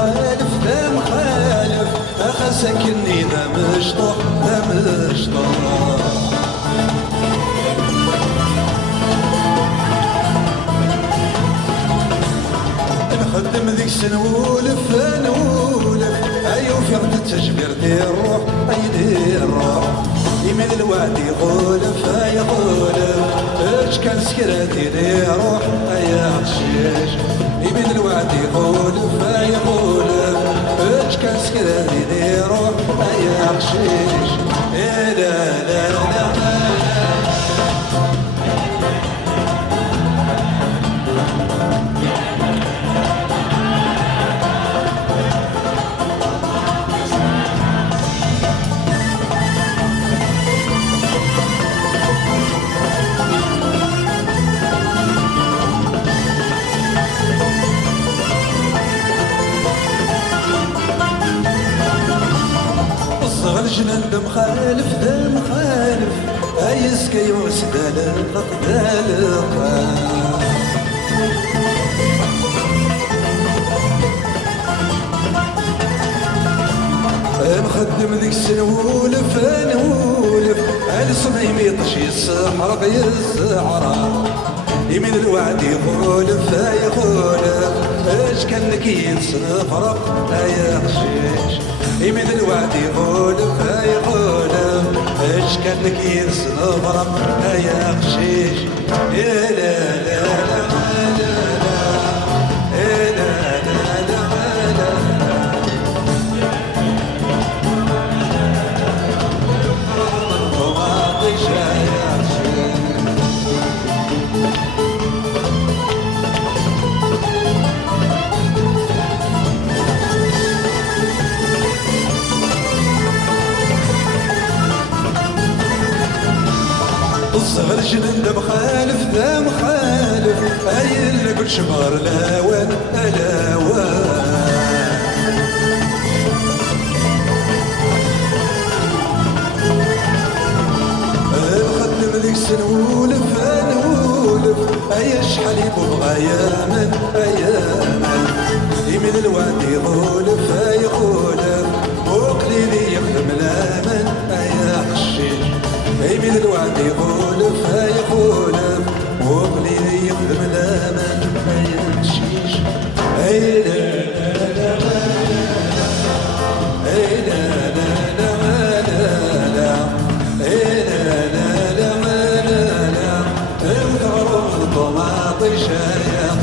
مخالف لا مخالف أخسكني ذا مشطح ذا مشطح نخدم ذيك سنولف نولف أيو في عقد التجبير دير الروح أي دير الروح يمين الوعد يغولف يغولف اش كان سكراتي دير روح أي عشيش يمين الوعد يغولف يغولف اش كان سكراتي دير روح أي عشيش لا لا لا الجنان ده مخالف ده مخالف ايس كيوس دالق دالق نخدم ذيك السنولف نولف على صميم يطشي الصحراء يسعرا يمين الوعد يغولف يغولف اش كان لك ينصفرق يا خشيش يمين الوعد يغولف يغولف اش كان لك ينصفرق يا خشيش لا لا لا لا لا لا الصغر جنن ده مخالف ده مخالف اي اللي كل شمار الاوان الاوان نخدم ذيك سنولف نولف اي شحال يبغى يامن ايامن يمين الوعد يغولف يغولف وقليلي يخدم الامن ايا خشيش يمين الوعد يغولف يغولف وقليلي يخدم الامن ايا خشيش اي لا لا اي لا لا لا لا اي لا لا لا لا لا الغرام الطماطي شايخ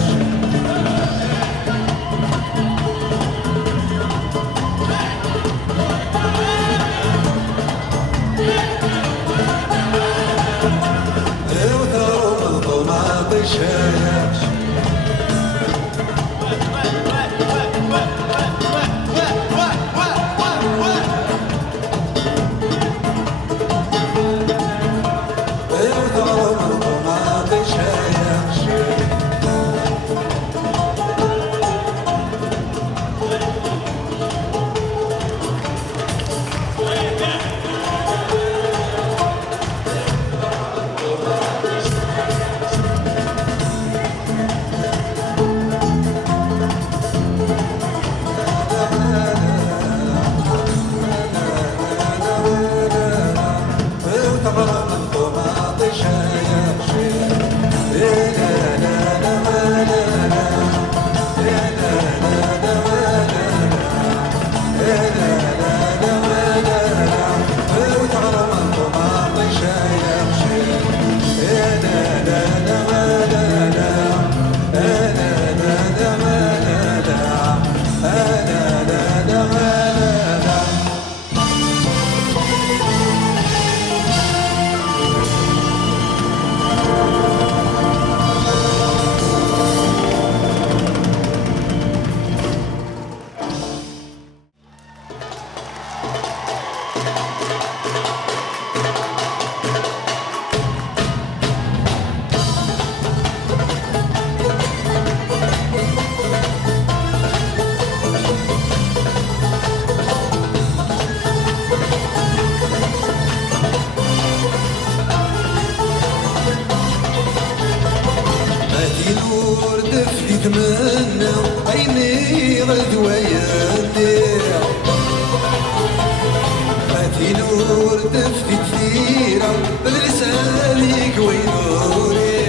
في نور دفتي كثيرة لسانك وينوري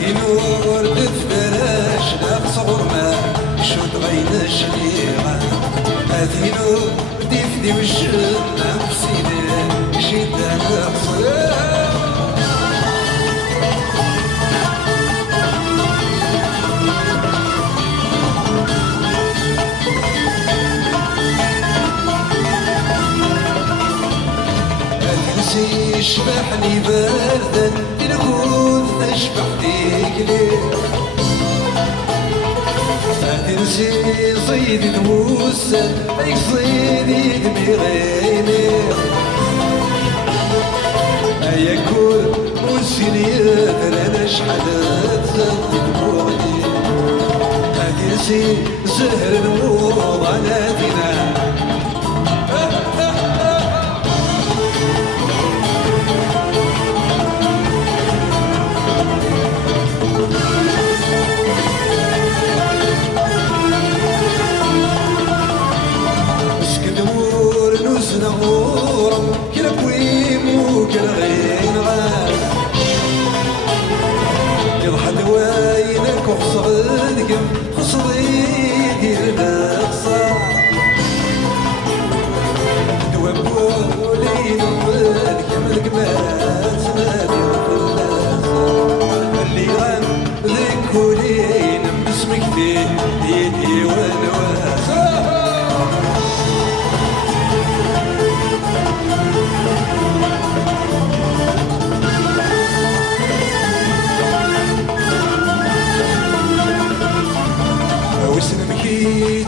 في نور دفتراش ناقص غرمة شد غين الشليغة في نور دفتي وشنا بسيدة شدة ناقص يشبحني بردا نكون تشبح فيك ليه تنسي صيدي تموسى ايك صيدي دميغيني ايا كل موسينيات انا شحال تزغي دموعي تنسي زهر الموض على دينا نغورم كلا بويم وكلا غين غاب يضحى وينك وخصغدك خصغي دير نقصا دوابو لين ولك ملك مات مالي اللي غان ذيك ولين باسمك فيه يدي والواس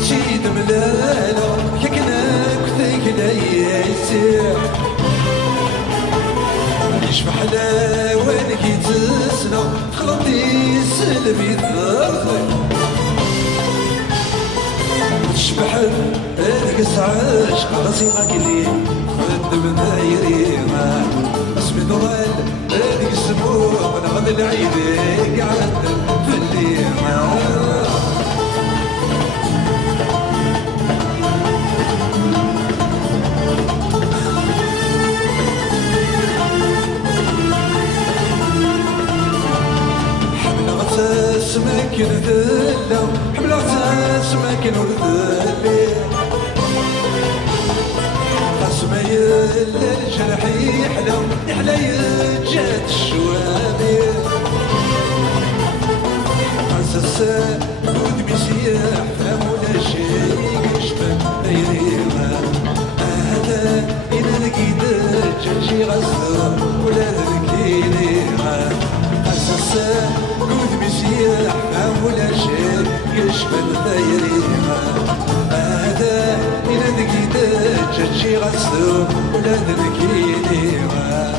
تشيد ملالا كناك ذيك ليسير يشبح حلاوانك يتسنى تخلطي سلبي الضغط تشبح هذاك السعاش قرصي غاكلي خدم دايريما اسمي ضوال هذيك السموم نغض العيدك عاد في الليمة سماكن ذلة حملة سماكن وذلة قسمة يلا الجرح يحلى يجات الشوابي قاسة الساء ود بسياح فهم ولا شيء يشبه دايريما هذا إذا لقيت جاجي غزة ولا ذكينيما قاسة الساء مسيح ولا شيء يشبه دايريما هذا إلى ذكي دجاجي غسلو ولا ذكي ديما